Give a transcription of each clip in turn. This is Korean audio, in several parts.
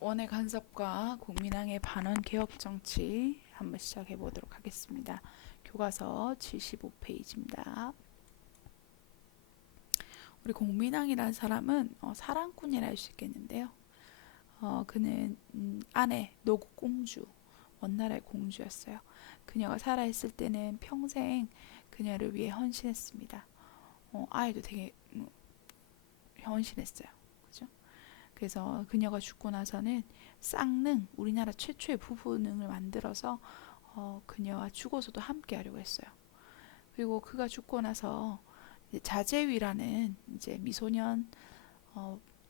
원의 간섭과 국민항해 반원 개혁 정치 한번 시작해 보도록 하겠습니다. 교과서 75페이지입니다. 우리 공민항이라는 사람은 사랑꾼이라 할 수 있겠는데요. 그는 아내 노국공주, 원나라의 공주였어요. 그녀가 살아있을 때는 평생 그녀를 위해 헌신했습니다. 아이도 되게 헌신했어요. 그죠? 그래서 그녀가 죽고 나서는 쌍능, 우리나라 최초의 부부능을 만들어서 그녀와 죽어서도 함께 하려고 했어요. 그리고 그가 죽고 나서 이제 자제위라는 이제 미소년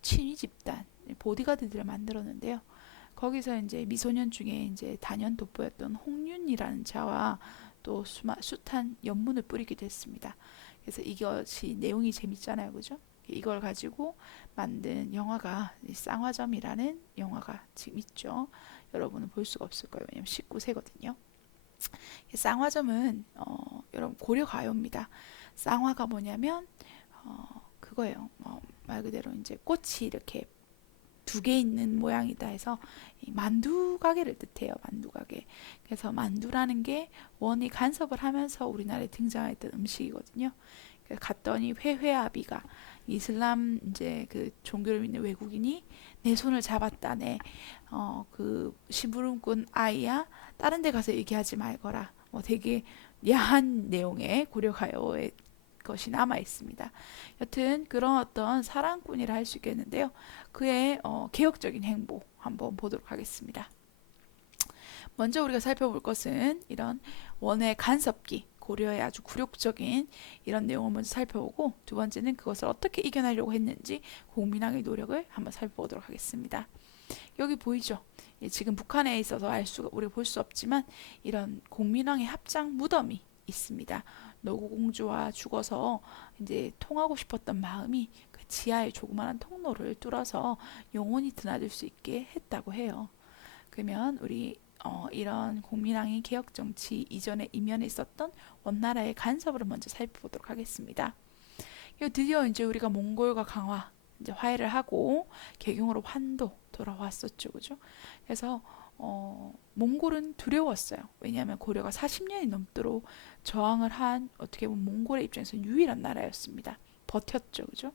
친위 집단 보디가드들을 만들었는데요. 거기서 이제 미소년 중에 이제 단연 돋보였던 홍윤이라는 자와 또 숱한 연문을 뿌리게 됐습니다. 그래서 이것이 내용이 재밌잖아요, 그죠? 이걸 가지고 만든 영화가 쌍화점이라는 영화가 지금 있죠. 여러분은 볼 수가 없을 거예요. 왜냐면 19세거든요. 쌍화점은 여러분 고려 가요입니다. 쌍화가 뭐냐면 그거예요. 말 그대로 이제 꽃이 이렇게 두 개 있는 모양이다 해서 만두 가게를 뜻해요. 만두 가게. 그래서 만두라는 게 원이 간섭을 하면서 우리나라에 등장했던 음식이거든요. 갔더니 회회아비가 이슬람 이제 그 종교를 믿는 외국인이 내 손을 잡았다네. 그 심부름꾼 아이야. 다른 데 가서 얘기하지 말거라. 되게 야한 내용의 고려 가요의 것이 남아 있습니다. 여튼 그런 어떤 사랑꾼이라 할 수 있겠는데요. 그의 개혁적인 행보 한번 보도록 하겠습니다. 먼저 우리가 살펴볼 것은 이런 원의 간섭기, 고려의 아주 굴욕적인 이런 내용을 먼저 살펴보고, 두 번째는 그것을 어떻게 이겨내려고 했는지 공민왕의 노력을 한번 살펴보도록 하겠습니다. 여기 보이죠? 지금 북한에 있어서 우리가 볼 수 없지만 이런 공민왕의 합장 무덤이 있습니다. 노고공주와 죽어서 이제 통하고 싶었던 마음이 그 지하의 조그마한 통로를 뚫어서 영원히 드나들 수 있게 했다고 해요. 그러면 우리 이런 공민왕의 개혁 정치 이전에 이면에 있었던 원나라의 간섭을 먼저 살펴보도록 하겠습니다. 드디어 이제 우리가 몽골과 강화 이제 화해를 하고 개경으로 환도 돌아왔었죠, 그죠? 그래서 몽골은 두려웠어요. 왜냐하면 고려가 40년이 넘도록 저항을 한 어떻게 보면 몽골의 입장에서 유일한 나라였습니다. 버텼죠, 그죠?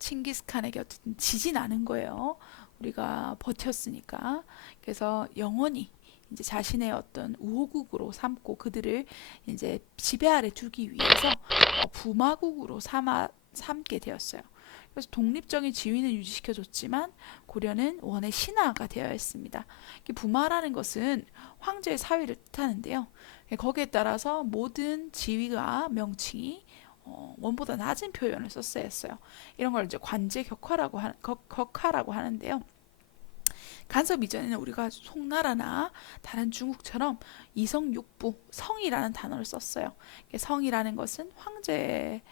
칭기스칸에게 어쨌든 지진 않은 거예요. 우리가 버텼으니까. 그래서 영원히 이제 자신의 어떤 우호국으로 삼고 그들을 이제 지배 아래 두기 위해서 부마국으로 삼게 되었어요. 그래서 독립적인 지위는 유지시켜줬지만 고려는 원의 신하가 되어야 했습니다. 부마라는 것은 황제의 사위를 뜻하는데요. 거기에 따라서 모든 지위와 명칭이 원보다 낮은 표현을 썼어야 했어요. 이런 걸 이제 관제 격하라고 하는데요. 간섭 이전에는 우리가 송나라나 다른 중국처럼 이성육부, 성이라는 단어를 썼어요. 성이라는 것은 황제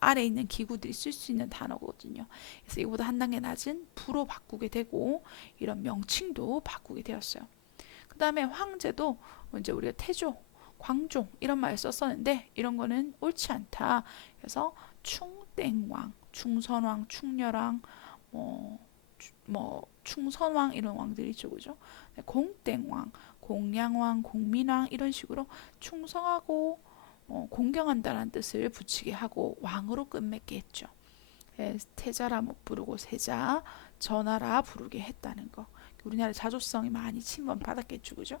아래 있는 기구들이 쓸 수 있는 단어거든요. 그래서 이거보다 한 단계 낮은 부로 바꾸게 되고 이런 명칭도 바꾸게 되었어요. 그 다음에 황제도 이제 우리가 태조, 광종 이런 말 썼었는데 이런 거는 옳지 않다. 그래서 충땡왕, 충선왕, 충렬왕, 뭐, 충선왕 이런 왕들이 있죠, 그죠? 공땡왕, 공양왕, 공민왕 이런 식으로 충성하고 공경한다는 뜻을 붙이게 하고 왕으로 끝맺게 했죠. 태자라 못 부르고 세자, 전하라 부르게 했다는 거. 우리나라 자조성이 많이 침범받았겠죠, 그죠?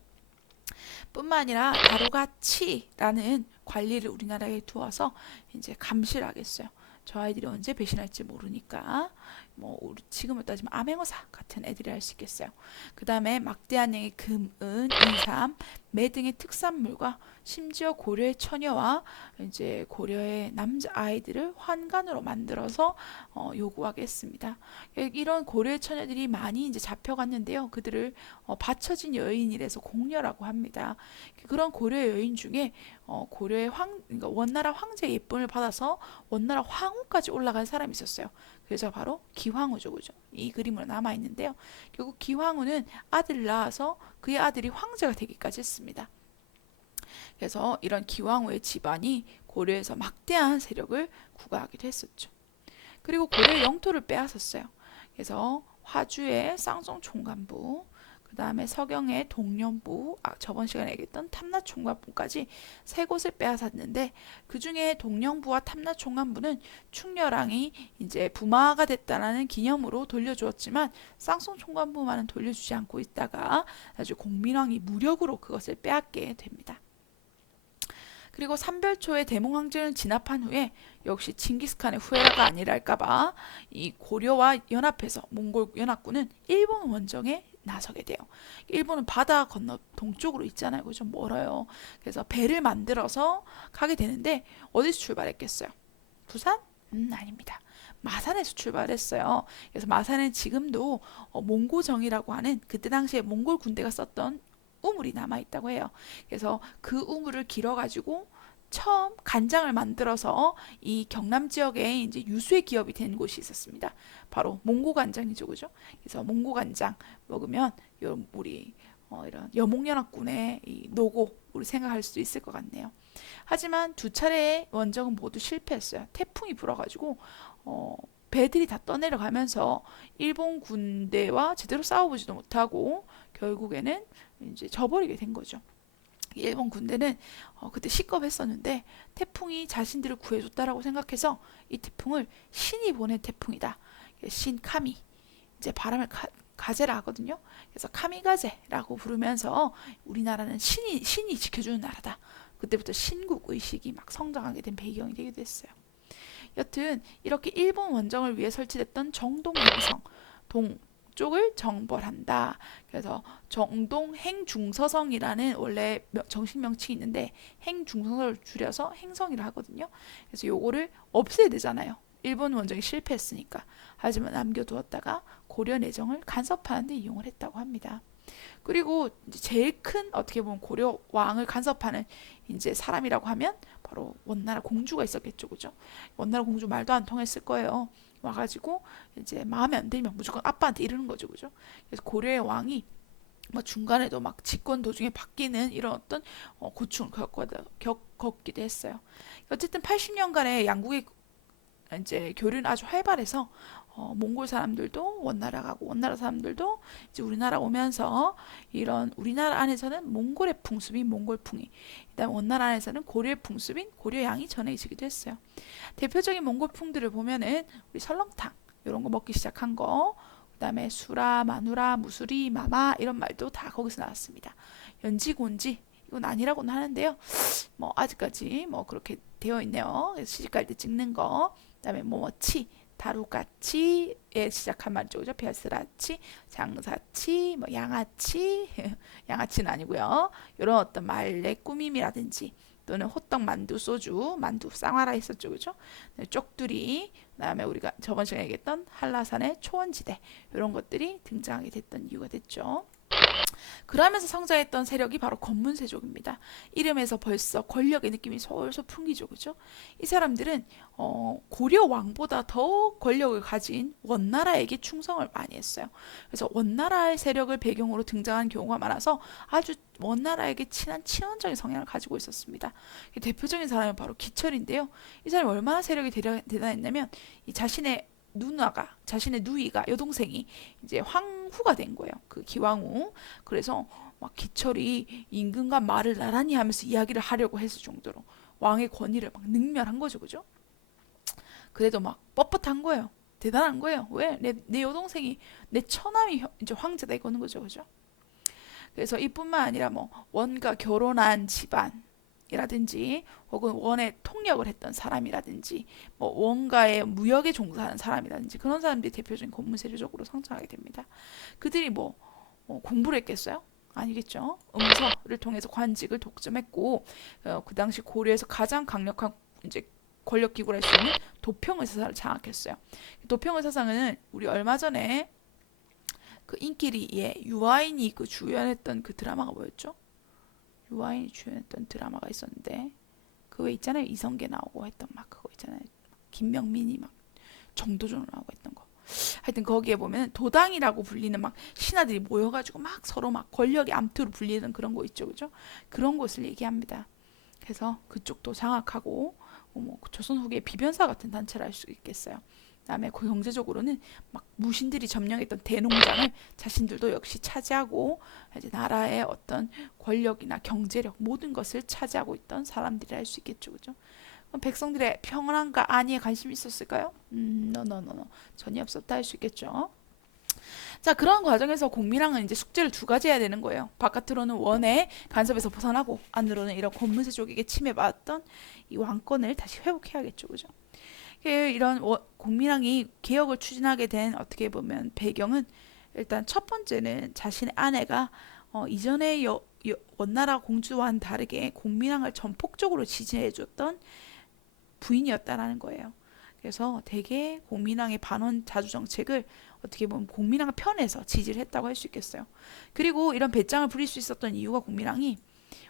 뿐만 아니라 가로가치라는 관리를 우리나라에 두어서 이제 감시를 하겠어요. 저 아이들이 언제 배신할지 모르니까 지금을 따지면 암행어사 같은 애들이 할 수 있겠어요. 그 다음에 막대한 양의 금, 은, 인삼, 매 등의 특산물과 심지어 고려의 처녀와 이제 고려의 남자 아이들을 환관으로 만들어서 요구하게 했습니다. 이런 고려의 처녀들이 많이 이제 잡혀갔는데요. 그들을 받쳐진 여인이라서 공녀라고 합니다. 그런 고려의 여인 중에 고려의 그러니까 원나라 황제의 예쁨을 받아서 원나라 황후까지 올라간 사람이 있었어요. 그래서 바로 기황후죠, 그죠? 이 그림으로 남아 있는데요. 결국 기황후는 아들을 낳아서 그의 아들이 황제가 되기까지 했습니다. 그래서 이런 기황후의 집안이 고려에서 막대한 세력을 구가하기도 했었죠. 그리고 고려의 영토를 빼앗았어요. 그래서 화주의 쌍송 총관부, 그 다음에 서경의 동령부, 저번 시간에 얘기했던 탐라 총관부까지 세 곳을 빼앗았는데, 그 중에 동령부와 탐라 총관부는 충렬왕이 이제 부마가 됐다라는 기념으로 돌려주었지만 쌍송 총관부만은 돌려주지 않고 있다가 아주 공민왕이 무력으로 그것을 빼앗게 됩니다. 그리고 삼별초의 대몽황제를 진압한 후에 역시 칭기스칸의 후예가 아니랄까봐 이 고려와 연합해서 몽골 연합군은 일본 원정에 나서게 돼요. 일본은 바다 건너 동쪽으로 있잖아요. 그죠? 멀어요. 그래서 배를 만들어서 가게 되는데 어디서 출발했겠어요? 부산? 아닙니다. 마산에서 출발했어요. 그래서 마산은 지금도 몽고정이라고 하는 그때 당시에 몽골 군대가 썼던 우물이 남아 있다고 해요. 그래서 그 우물을 길어가지고 처음 간장을 만들어서 이 경남 지역에 이제 유수의 기업이 된 곳이 있었습니다. 바로 몽고 간장이죠, 그죠? 그래서 몽고 간장 먹으면 우리 이런 여몽연합군의 이 노고 우리 생각할 수도 있을 것 같네요. 하지만 두 차례의 원정은 모두 실패했어요. 태풍이 불어가지고 배들이 다 떠내려가면서 일본 군대와 제대로 싸워보지도 못하고 결국에는 이제 져버리게 된 거죠. 일본 군대는 그때 시겁했었는데 태풍이 자신들을 구해줬다라고 생각해서 이 태풍을 신이 보낸 태풍이다. 신 카미, 이제 바람을 가제라 하거든요. 그래서 카미가제라고 부르면서 우리나라는 신이 지켜주는 나라다. 그때부터 신국 의식이 막 성장하게 된 배경이 되기도 했어요. 여튼 이렇게 일본 원정을 위해 설치됐던 정동행성, 동쪽을 정벌한다. 그래서 정동행중서성이라는 원래 정식 명칭이 있는데 행중서를 줄여서 행성이라 하거든요. 그래서 요거를 없애야 되잖아요. 일본 원정이 실패했으니까. 하지만 남겨두었다가 고려 내정을 간섭하는 데 이용을 했다고 합니다. 그리고 이제 제일 큰 어떻게 보면 고려 왕을 간섭하는 이제 사람이라고 하면 바로 원나라 공주가 있었겠죠, 그죠? 원나라 공주 말도 안 통했을 거예요. 와가지고 이제 마음에 안 들면 무조건 아빠한테 이러는 거죠, 그죠? 그래서 고려의 왕이 뭐 중간에도 막 집권 도중에 바뀌는 이런 어떤 고충을 겪기도 했어요. 어쨌든 80년간의 양국의 이제 교류는 아주 활발해서 몽골 사람들도 원나라 가고 원나라 사람들도 이제 우리나라 오면서 이런 우리나라 안에서는 몽골의 풍습인 몽골풍이, 그다음 원나라 안에서는 고려의 풍습인 고려양이 전해지기도 했어요. 대표적인 몽골풍들을 보면은 우리 설렁탕 이런 거 먹기 시작한 거, 그다음에 수라, 마누라, 무수리, 마마 이런 말도 다 거기서 나왔습니다. 연지곤지 이건 아니라고는 하는데요. 뭐 아직까지 뭐 그렇게 되어 있네요. 시집갈 때 찍는 거. 그다음에 뭐치, 다루가치에 시작한 말이죠. 그죠? 벼슬아치, 장사치, 뭐 양아치, 양아치는 아니고요. 이런 어떤 말의 꾸밈이라든지 또는 호떡, 만두, 소주, 만두, 쌍화라 있었죠, 그죠? 네, 쪽두리, 그다음에 우리가 저번 시간에 얘기했던 한라산의 초원지대 이런 것들이 등장하게 됐던 이유가 됐죠. 그러면서 성장했던 세력이 바로 건문세족입니다. 이름에서 벌써 권력의 느낌이 솔솔 풍기죠, 그죠? 이 사람들은 고려 왕보다 더 권력을 가진 원나라에게 충성을 많이 했어요. 그래서 원나라의 세력을 배경으로 등장한 경우가 많아서 아주 원나라에게 친한 친원적인 성향을 가지고 있었습니다. 대표적인 사람은 바로 기철인데요. 이 사람이 얼마나 세력이 대단했냐면 이 자신의 누이가 여동생이 이제 황후가 된 거예요. 그 기왕후. 그래서 막 기철이 임금과 말을 나란히 하면서 이야기를 하려고 했을 정도로 왕의 권위를 막 능멸한 거죠, 그죠? 그래도 막 뻣뻣한 거예요. 대단한 거예요. 왜? 내 여동생이 내 처남이 이제 황제다 이거는 거죠, 그죠? 그래서 이뿐만 아니라 뭐 원과 결혼한 집안 이라든지 혹은 원에 통역을 했던 사람이라든지 뭐 원가의 무역에 종사하는 사람이라든지 그런 사람들이 대표적인 고문세력적으로 성장하게 됩니다. 그들이 뭐 공부를 했겠어요? 아니겠죠. 음서를 통해서 관직을 독점했고 그 당시 고려에서 가장 강력한 이제 권력 기구를 할 수 있는 도평의사사를 장악했어요. 도평의사사는 우리 얼마 전에 그 인기리의 유아인이 그 주연했던 그 드라마가 뭐였죠? 유아인이 주연했던 드라마가 있었는데 그 왜 있잖아요, 이성계 나오고 했던 막 그거 있잖아요, 김명민이 막 정도전으로 나오고 했던 거. 하여튼 거기에 보면 도당이라고 불리는 막 신하들이 모여가지고 막 서로 막 권력의 암투로 불리는 그런 거 있죠, 그죠? 그런 곳을 얘기합니다. 그래서 그쪽도 장악하고 뭐 조선 후기의 비변사 같은 단체를 할 수 있겠어요. 그다음에 경제적으로는 막 무신들이 점령했던 대농장을 자신들도 역시 차지하고 이제 나라의 어떤 권력이나 경제력 모든 것을 차지하고 있던 사람들이 할 수 있겠죠, 그죠? 그럼 백성들의 평안과 안위에 관심이 있었을까요? 노노노노 전혀 없었다 할 수 있겠죠. 자, 그런 과정에서 공민왕은 이제 숙제를 두 가지 해야 되는 거예요. 바깥으로는 원의 간섭에서 벗어나고 안으로는 이런 권문세족에게 침해받았던 이 왕권을 다시 회복해야겠죠, 그죠? 이런 공민왕이 개혁을 추진하게 된 어떻게 보면 배경은 일단 첫 번째는 자신의 아내가 이전의 원나라 공주와는 다르게 공민왕을 전폭적으로 지지해줬던 부인이었다라는 거예요. 그래서 대개 공민왕의 반원 자주 정책을 어떻게 보면 공민왕 편에서 지지를 했다고 할 수 있겠어요. 그리고 이런 배짱을 부릴 수 있었던 이유가 공민왕이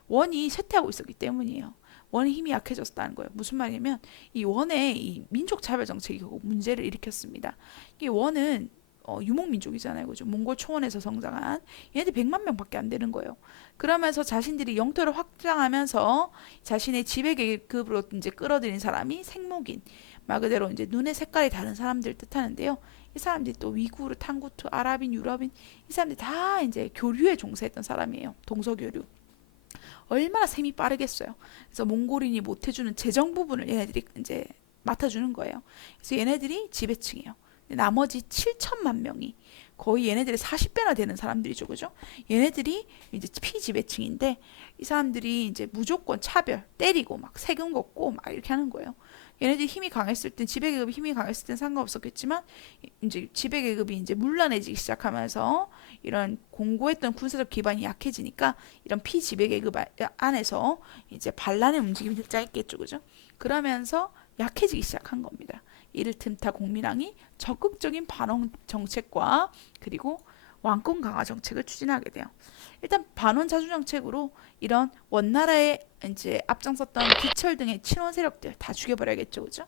원이 쇠퇴하고 있었기 때문이에요. 원의 힘이 약해졌다는 거예요. 무슨 말이냐면 이 원의 이 민족 차별 정책이 문제를 일으켰습니다. 이 원은 유목민족이잖아요. 그죠? 몽골 초원에서 성장한 얘네들 100만 명밖에 안 되는 거예요. 그러면서 자신들이 영토를 확장하면서 자신의 지배 계급으로 이제 끌어들인 사람이 생목인 말 그대로 이제 눈의 색깔이 다른 사람들 뜻하는데요. 이 사람들이 또 위구르, 탕구투, 아랍인, 유럽인 이 사람들이 다 이제 교류에 종사했던 사람이에요. 동서교류. 얼마나 셈이 빠르겠어요. 그래서 몽골인이 못해주는 재정 부분을 얘네들이 이제 맡아주는 거예요. 그래서 얘네들이 지배층이에요. 나머지 7천만 명이 거의 얘네들의 40배나 되는 사람들이죠, 그죠? 얘네들이 이제 피지배층인데 이 사람들이 이제 무조건 차별, 때리고 막 세금 걷고 막 이렇게 하는 거예요. 얘네들이 힘이 강했을 땐 지배계급이 힘이 강했을 땐 상관없었겠지만 이제 지배계급이 이제 문란해지기 시작하면서 이런 공고했던 군사적 기반이 약해지니까 이런 피지배계급 안에서 이제 반란의 움직임이 등장했겠죠, 그죠? 그러면서 약해지기 시작한 겁니다. 이를 틈타 공민왕이 적극적인 반원 정책과 그리고 왕권 강화 정책을 추진하게 돼요. 일단 반원 자주 정책으로 이런 원나라에 이제 앞장섰던 기철 등의 친원 세력들 다 죽여버려야겠죠, 그죠?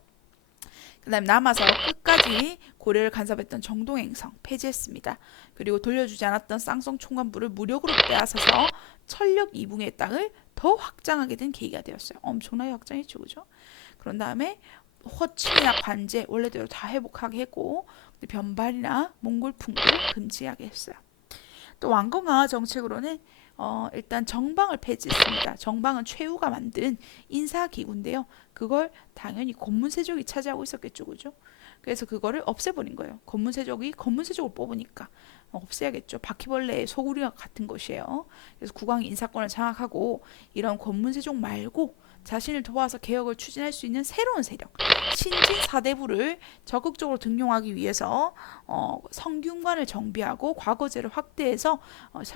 그다음 남아서 끝까지 고려를 간섭했던 정동행성 폐지했습니다. 그리고 돌려주지 않았던 쌍성 총관부를 무력으로 빼앗아서 천력 이붕의 땅을 더 확장하게 된 계기가 되었어요. 엄청나게 확장했죠, 그죠? 그런 다음에 호칭이나 관제 원래대로 다 회복하게 했고 변발이나 몽골 풍부를 금지하게 했어요. 또 왕권 강화 정책으로는 일단 정방을 폐지했습니다. 정방은 최후가 만든 인사기구인데요. 그걸 당연히 권문세족이 차지하고 있었겠죠, 그죠? 그래서 그거를 없애버린 거예요. 권문세족이 권문세족을 뽑으니까 없애야겠죠. 바퀴벌레의 소굴이와 같은 것이에요. 그래서 국왕이 인사권을 장악하고 이런 권문세족 말고 자신을 도와서 개혁을 추진할 수 있는 새로운 세력 신진 사대부를 적극적으로 등용하기 위해서 성균관을 정비하고 과거제를 확대해서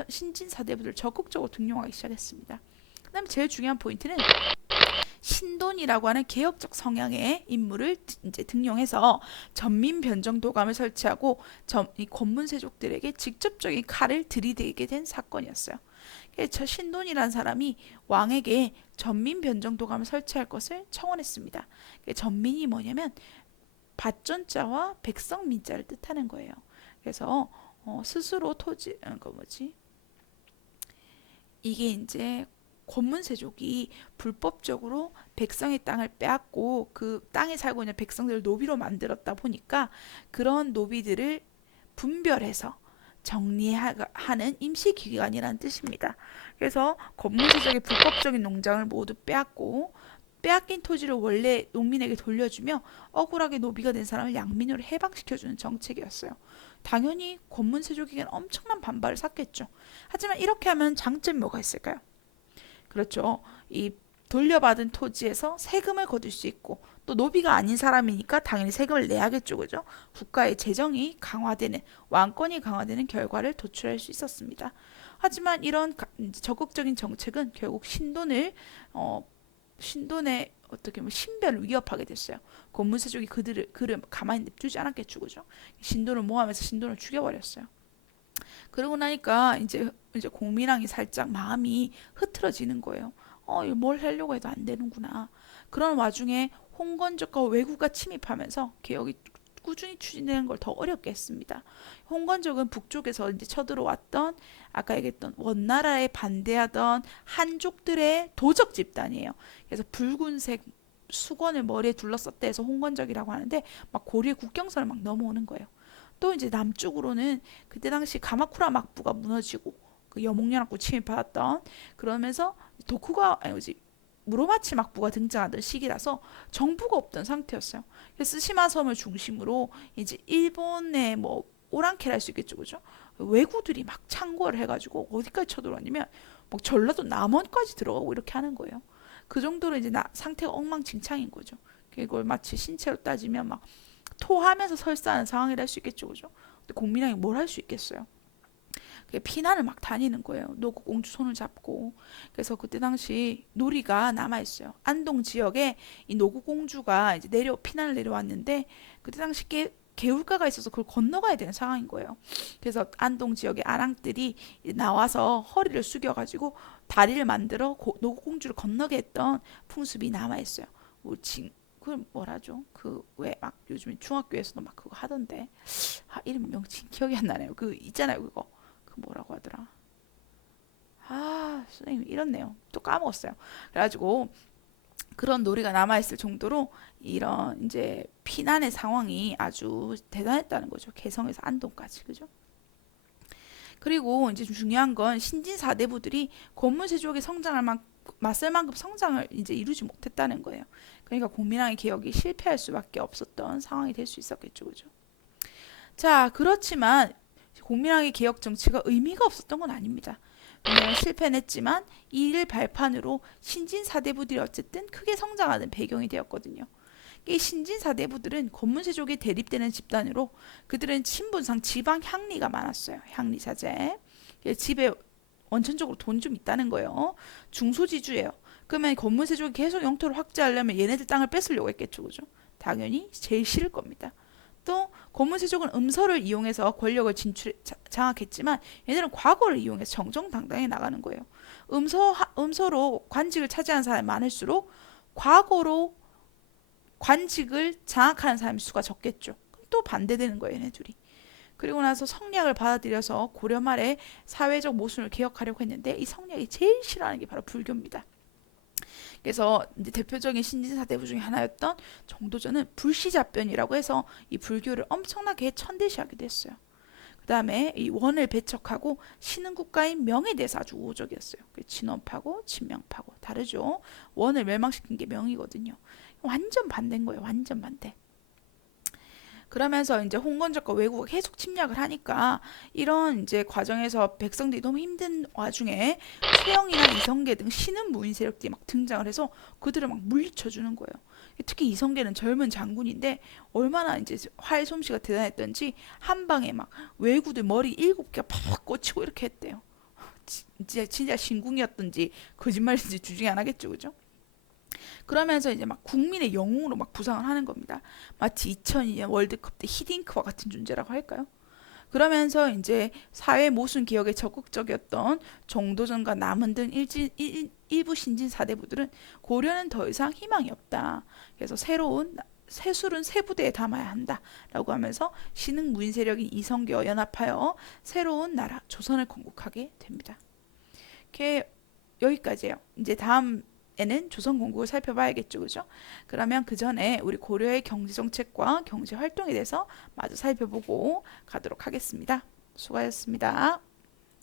신진 사대부를 적극적으로 등용하기 시작했습니다. 그다음에 제일 중요한 포인트는 신돈이라고 하는 개혁적 성향의 인물을 이제 등용해서 전민 변정 도감을 설치하고 이 권문세족들에게 직접적인 칼을 들이대게 된 사건이었어요. 저 신돈이라는 사람이 왕에게 전민 변정 도감을 설치할 것을 청원했습니다. 전민이 뭐냐면 밭전자와 백성민자를 뜻하는 거예요. 그래서 스스로 토지 그 뭐지 이게 이제 권문세족이 불법적으로 백성의 땅을 빼앗고 그 땅에 살고 있는 백성들을 노비로 만들었다 보니까 그런 노비들을 분별해서 정리하는 임시기관이라는 뜻입니다. 그래서 권문세족의 불법적인 농장을 모두 빼앗고 빼앗긴 토지를 원래 농민에게 돌려주며 억울하게 노비가 된 사람을 양민으로 해방시켜주는 정책이었어요. 당연히 권문세족에게는 엄청난 반발을 샀겠죠. 하지만 이렇게 하면 장점이 뭐가 있을까요? 그렇죠. 이 돌려받은 토지에서 세금을 거둘 수 있고 또 노비가 아닌 사람이니까 당연히 세금을 내야겠죠, 그죠? 국가의 재정이 강화되는 왕권이 강화되는 결과를 도출할 수 있었습니다. 하지만 이런 적극적인 정책은 결국 신돈의 어떻게 보면 신변을 위협하게 됐어요. 권문세족이 그를 가만히 냅두지 않았겠죠, 그죠? 신돈을 모함해서 신돈을 죽여버렸어요. 그러고 나니까 이제 공민왕이 살짝 마음이 흐트러지는 거예요. 이거 뭘 하려고 해도 안 되는구나. 그런 와중에 홍건적과 왜구가 침입하면서 개혁이 꾸준히 추진되는 걸 더 어렵게 했습니다. 홍건적은 북쪽에서 이제 쳐들어왔던 아까 얘기했던 원나라에 반대하던 한족들의 도적 집단이에요. 그래서 붉은색 수건을 머리에 둘러쌌다 해서 홍건적이라고 하는데 막 고려의 국경선을 막 넘어오는 거예요. 또 이제 남쪽으로는 그때 당시 가마쿠라 막부가 무너지고 그 여몽연합국 침입받았던 그러면서 도쿠가 아니 뭐지 무로마치 막부가 등장하던 시기라서 정부가 없던 상태였어요. 그래서 스시마 섬을 중심으로 이제 일본의 뭐 오랑캐를 할 수 있겠죠, 그죠? 왜구들이 막 창궐을 해가지고 어디까지 쳐들어왔냐면 막 전라도 남원까지 들어가고 이렇게 하는 거예요. 그 정도로 이제 상태가 엉망진창인 거죠. 이걸 마치 신체로 따지면 막 토하면서 설사하는 상황이라 할 수 있겠죠, 그죠? 근데 공민왕이 뭘 할 수 있겠어요? 피난을 막 다니는 거예요. 노국공주 손을 잡고. 그래서 그때 당시 놀이가 남아있어요. 안동 지역에 이 노국공주가 이제 피난을 내려왔는데 그때 당시 개울가가 있어서 그걸 건너가야 되는 상황인 거예요. 그래서 안동 지역의 아랑들이 나와서 허리를 숙여가지고 다리를 만들어 노국공주를 건너게 했던 풍습이 남아있어요. 뭐 그걸 뭐라죠? 그 왜 막 요즘에 중학교에서도 막 그거 하던데 이름 명칭 기억이 안 나네요. 그 있잖아요 그거 그 뭐라고 하더라. 선생님 이렇네요. 또 까먹었어요. 그래가지고 그런 놀이가 남아있을 정도로 이런 이제 피난의 상황이 아주 대단했다는 거죠. 개성에서 안동까지 그죠? 그리고 이제 중요한 건 신진 사대부들이 권문세족의 성장을 맞설 만큼 성장을 이제 이루지 못했다는 거예요. 그러니까 공민왕의 개혁이 실패할 수밖에 없었던 상황이 될 수 있었겠죠, 그죠? 자, 그렇지만 공민왕의 개혁 정치가 의미가 없었던 건 아닙니다. 왜냐하면 실패는 했지만 이를 발판으로 신진 사대부들이 어쨌든 크게 성장하는 배경이 되었거든요. 이 신진 사대부들은 권문세족에 대립되는 집단으로 그들은 신분상 지방 향리가 많았어요. 향리 사제. 집에 원천적으로 돈 좀 있다는 거예요. 중소지주예요. 그러면 권문세족이 계속 영토를 확대하려면 얘네들 땅을 뺏으려고 했겠죠, 그죠? 당연히 제일 싫을 겁니다. 또 권문세족은 음서를 이용해서 권력을 장악했지만 얘네들은 과거를 이용해서 정정당당히 나가는 거예요. 음서로 관직을 차지하는 사람이 많을수록 과거로 관직을 장악하는 사람의 수가 적겠죠. 또 반대되는 거예요, 얘네 둘이. 그리고 나서 성리학을 받아들여서 고려 말에 사회적 모순을 개혁하려고 했는데 이 성리학이 제일 싫어하는 게 바로 불교입니다. 그래서 이제 대표적인 신진사대부 중에 하나였던 정도전은 불시잡변이라고 해서 이 불교를 엄청나게 천대시하기도 했어요. 그 다음에 이 원을 배척하고 신흥 국가인 명에 대해서 아주 우호적이었어요. 진원파고 친명파고 다르죠. 원을 멸망시킨 게 명이거든요. 완전 반대인 거예요. 완전 반대. 그러면서 이제 홍건적과 왜구가 계속 침략을 하니까 이런 이제 과정에서 백성들이 너무 힘든 와중에 최영이나 이성계 등 신은 무인 세력들이 막 등장을 해서 그들을 막 물리쳐 주는 거예요. 특히 이성계는 젊은 장군인데 얼마나 이제 활 솜씨가 대단했던지 한 방에 막 왜구들 머리 7개가 팍 꽂히고 이렇게 했대요. 진짜 신궁이었던지 거짓말인지 주중에 안 하겠죠, 그죠? 그러면서 이제 막 국민의 영웅으로 막 부상을 하는 겁니다. 마치 2002년 월드컵 때 히딩크와 같은 존재라고 할까요? 그러면서 이제 사회 모순 개혁에 적극적이었던 정도전과 남은 등 일부 신진 사대부들은 고려는 더 이상 희망이 없다. 그래서 새술은 새 부대에 담아야 한다라고 하면서 신흥 무인 세력인 이성계와 연합하여 새로운 나라 조선을 건국하게 됩니다. 이렇게 여기까지예요. 이제 다음 에는 조선 건국을 살펴봐야겠죠, 그죠? 그러면 그 전에 우리 고려의 경제 정책과 경제 활동에 대해서 마저 살펴보고 가도록 하겠습니다. 수고하셨습니다.